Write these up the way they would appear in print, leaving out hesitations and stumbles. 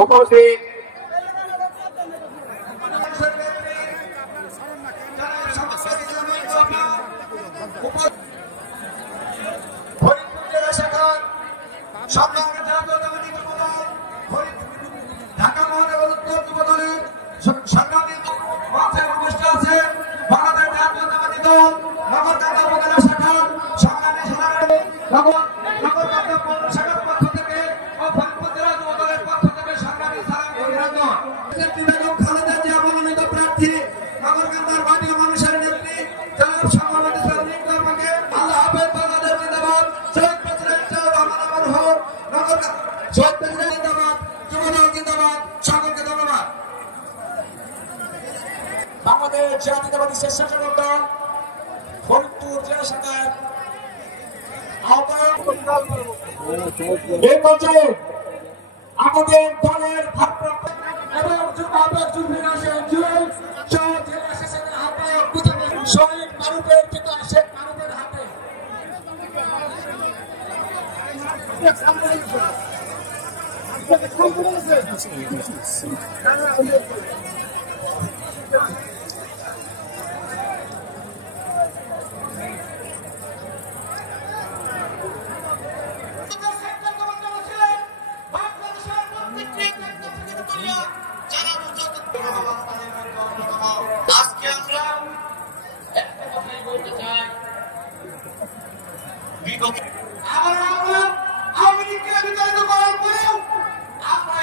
উপস্থিত ঢাকা মহানগর উত্তর যুবদলের সংগ্রামী মাথায় উপস্থিত আছে বাংলাদেশ জাতীয়তাবাদী দল নগরকান্দা উপজেলা শাখার সংগ্রামী সভাপতি নগরকান্দা পৌর শাখার পক্ষ থেকে ও ফরিদপুর জেলা যুবদলের পক্ষ থেকে সংগ্রামী সালাম অভিনন্দন। বেগম খালেদা জিয়া মনোনীত প্রার্থী নগরকান্দার মাটি মানুষের নেত্রী জনাব সম্মানিত শ্রমিক কর্মকে আল্লাহ হাফেজ বাংলাদেশ জিন্দাবাদ। শহীদ প্রেসিডেন্ট রহমান আমার হোক নগরকান্দা শহীদ প্রেসিডেন্ট জিন্দাবাদ যুবদল জিন্দাবাদ। সকলকে ধন্যবাদ। বাংলাদেশ জাতীয়তাবাদী স্বেচ্ছাসেবক দল ফরিদপুর জেলা শাখার আহ্বায়ক এই পর্যায়ে আমাদের দলের ভারপ্রাপ্ত এবং আহ্বায়ক শহীদ মারুফের পিতা শেখ মারুফের হাতে আজকে আমরা একটা কথাই বলতে চাই আওয়ামী লীগকে বিতাড়িত করার পরেও আমরা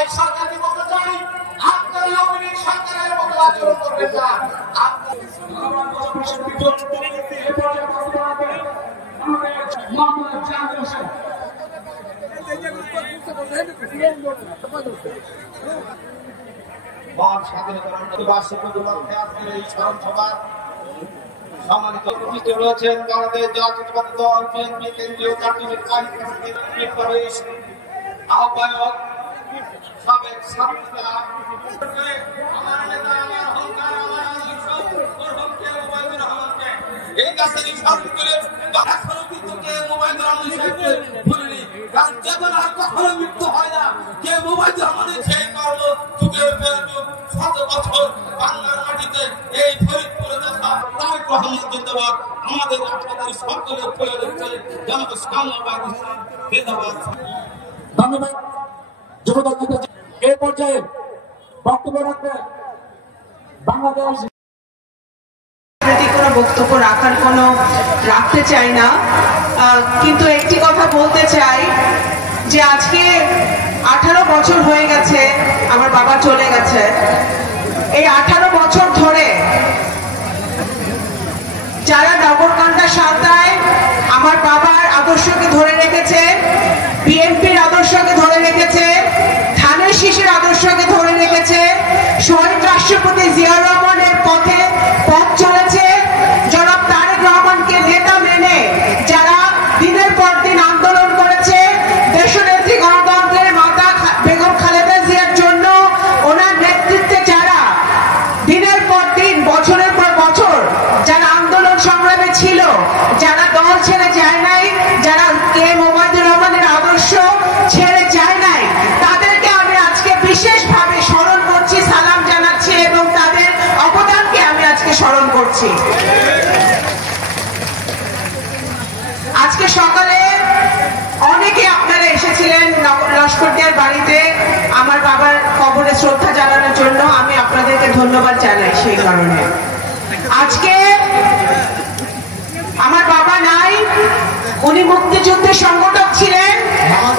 এই সরকারকে বলতে চাই আপনারা আওয়ামী লীগ সরকারের মতো আচরণ করবেন না। মহান স্বাধীনতা বার্ষিক উপলক্ষে আজকের এই স্মরণ সভার সম্মানিত উপস্থিত রয়েছেন বাংলাদেশ জাতীয়তাবাদী দল বিএনপি কেন্দ্রীয় কার্যনির্বাহী কমিটির আহ্বায়ক সাবেক ছাত্ররা আমার নেতা আমার অহংকার আমার আদর্শকে মোবাইলুর রহমানকে এই কাছে সাথে করে এখনো কিন্তু কে মোবাইলুর রহমানকে বলিনি কারণ চেতনা কখনো মৃত্যু হয় না। কে মোবাইলুর রহমানের সেই কারণ যুগের পর যুগ শত বছর বাংলার মাটিতে এই ফরিদপুরে দেখা তারেক রহমান জিন্দাবাদ। আমাদের আপনাদের সকলের প্রয়োজন জনাব সাল্লাল্লাহু আলাইহি ওয়াসাল্লাম জিন্দাবাদ। ধন্যবাদ। যুবদল এই পর্যায়ে বক্তব্য রাখবেন বাংলাদেশ কোনো বক্তব্য রাখতে চাই না, কিন্তু একটি কথা বলতে চাই যে আজকে 18 বছর হয়ে গেছে আমার বাবা চলে গেছে। এই 18 বছর ধরে যারা নগরকান্দা সাঁতায় আমার বাবার আদর্শকে ধরে রেখেছে, বিএনপির আদর্শকে ধরে রেখেছে, ধানের শীষের আদর্শকে ধরে রেখেছে, শহীদ রাষ্ট্রপতি জিয়াউর রহমানের পথে পথ চলেছে, জনাব তারেক রহমানকে নেতা মেনে যারা দিনের পর দিন আন্দোলন করেছে দেশনেত্রী গণতন্ত্রের মাতা বেগম খালেদা জিয়ার জন্য, ওনার নেতৃত্বে যারা দিনের পর দিন বছরের পর বছর যারা আন্দোলন সংগ্রামে ছিল, যারা দল ছেড়ে যায় নাই, যারা কে মোবাইদুর রহমানের আদর্শ ছেড়ে যায় নাই, তাদেরকে আমি আজকে বিশেষভাবে স্মরণ করছি, সালাম জানাচ্ছি এবং তাদের অবদানকে আমি আজকে স্মরণ করছি। আজকে সকালে অনেকে আপনারা এসেছিলেন লস্করদিয়ার বাড়িতে আমার বাবার কবরে শ্রদ্ধা জানানোর জন্য, আমি আপনাদেরকে ধন্যবাদ জানাই। সেই কারণে আজকে আমার বাবা নাই, উনি মুক্তিযুদ্ধের সংগঠক ছিলেন,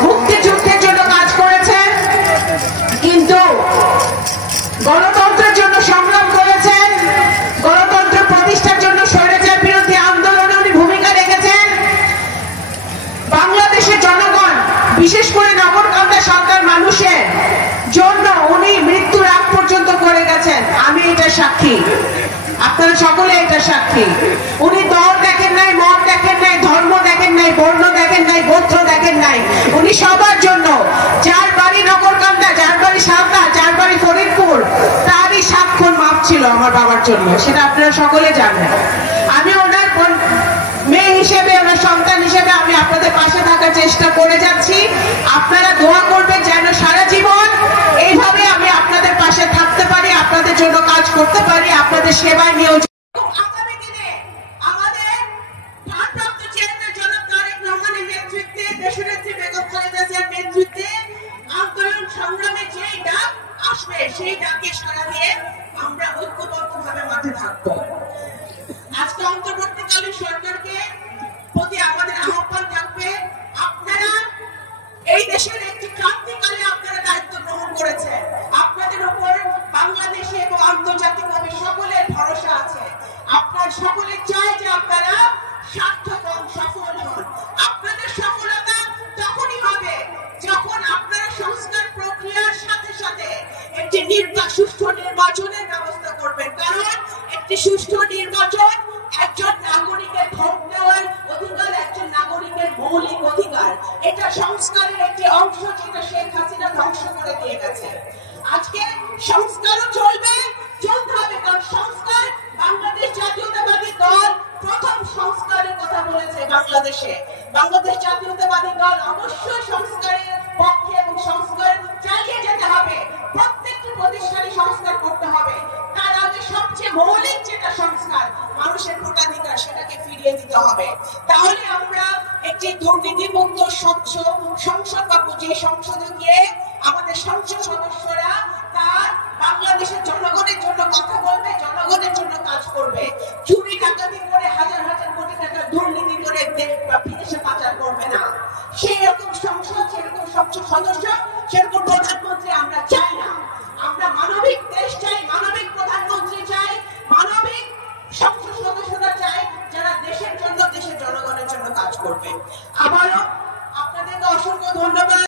মুক্তিযুদ্ধের জন্য কাজ করেছেন, কিন্তু গণতন্ত্রের জন্য সংগ্রাম করেছেন, গণতন্ত্র প্রতিষ্ঠার জন্য স্বৈরাচার বিরোধী আন্দোলনে উনি ভূমিকা রেখেছেন। বাংলাদেশের জনগণ বিশেষ করে নগরকান্দা সরকার মানুষের জন্য উনি মৃত্যুর আগ পর্যন্ত করে গেছেন। আমি এটা সাক্ষী, আপনারা সকলে এটা সাক্ষী। উনি দল দেখেন নাই, মত দেখেন নাই, ধর্ম দেখেন নাই, বর্ণ দেখেন নাই, গোত্র দেখেন নাই, উনি সবার জন্য, যার বাড়ি নগরকান্দা, যার বাড়ি সাঁওতা, যার বাড়ি ফরিদপুর, আমার বাবার জন্য, সেটা আপনারা সকলে জানেন। আমি ওনার মেয়ে হিসেবে, ওনার সন্তান হিসেবে আমি আপনাদের পাশে থাকার চেষ্টা করে যাচ্ছি। আপনারা দোয়া করবেন যেন সারা জীবন এইভাবে আমি আপনাদের পাশে থাকতে পারি, আপনাদের জন্য কাজ করতে পারি, আপনাদের সেবায় নিয়োজিত। আগামী দিনে আমাদের ভারপ্রাপ্ত চেয়ারম্যান জনাব তারেক রহমানের নেতৃত্বে, দেশনেত্রী বেগম খালেদা জিয়ার নেতৃত্বে আন্দোলন সংগ্রামে যেই ডাক আসবে, সেই ডাকে সাড়া দিয়ে আমরা ঐক্যবদ্ধভাবে মাঠে থাকবো। আজকে অন্তর্বর্তীকালীন সরকারকে প্রতি আমাদের আহ্বান থাকবে, আপনারা এই দেশের একটি ক্রান্তিকালে আপনারা দায়িত্ব গ্রহণ করেছেন। আপনাদের উপর বাংলাদেশে এবং আন্তর্জাতিকভাবে সকলের ভরসা আছে। আপনার সকলে চায় যে আপনারা সার্থক এবং সফল হন। আপনাদের সফলতা তখনই হবে যখন আপনারা সংস্কার প্রক্রিয়ার সাথে সাথে একটি সুষ্ঠু নির্বাচনের ব্যবস্থা করবেন। কারণ একটি সুষ্ঠু নির্বাচন একজন নাগরিকের ভোট দেওয়ার অধিকার, একজন নাগরিকের মৌলিক অধিকার। এটা সংস্কারের একটি অংশ, যেটা শেখ হাসিনা ধ্বংস করে দিয়ে গেছে। আজকে সংস্কারও চলবে, চলতে হবে, কারণ সংস্কার, বাংলাদেশ জাতীয়তাবাদী দল প্রথম সংস্কারের কথা বলেছে বাংলাদেশে। বাংলাদেশ জাতীয়তাবাদী দল অবশ্যই সংস্কারের পক্ষে এবং সংস্কার চালিয়ে যেতে হবে। প্রত্যেকটি প্রতিষ্ঠানে সংস্কার করতে হবে। তার আগে সবচেয়ে মৌলিক যেটা সংস্কার, মানুষের ভোটাধিকার, সেটাকে ফিরিয়ে দিতে হবে। তাহলে আমরা একটি দুর্নীতিমুক্ত স্বচ্ছ সংসদ পাবো, যে সংসদে গিয়ে আমাদের সংসদ সদস্যরা তার বাংলাদেশের জনগণের জন্য কথা বলবে, জনগণের জন্য কাজ করবে। চুরি ডাকাতি করে হাজার হাজার কোটি টাকা দুর্নীতি করে বিদেশে পাচার করবে না। সেই রকম সংসদ, সেরকম সংসদ সদস্য, সেরকম প্রধানমন্ত্রী আমরা চাই না। আমরা মানবিক দেশ চাই, মানবিক প্রধানমন্ত্রী চাই, মানবিক সংসদ সদস্যরা চাই, যারা দেশের জন্য, দেশের জনগণের জন্য কাজ করবে। আবারও আপনাদেরকে অসংখ্য ধন্যবাদ।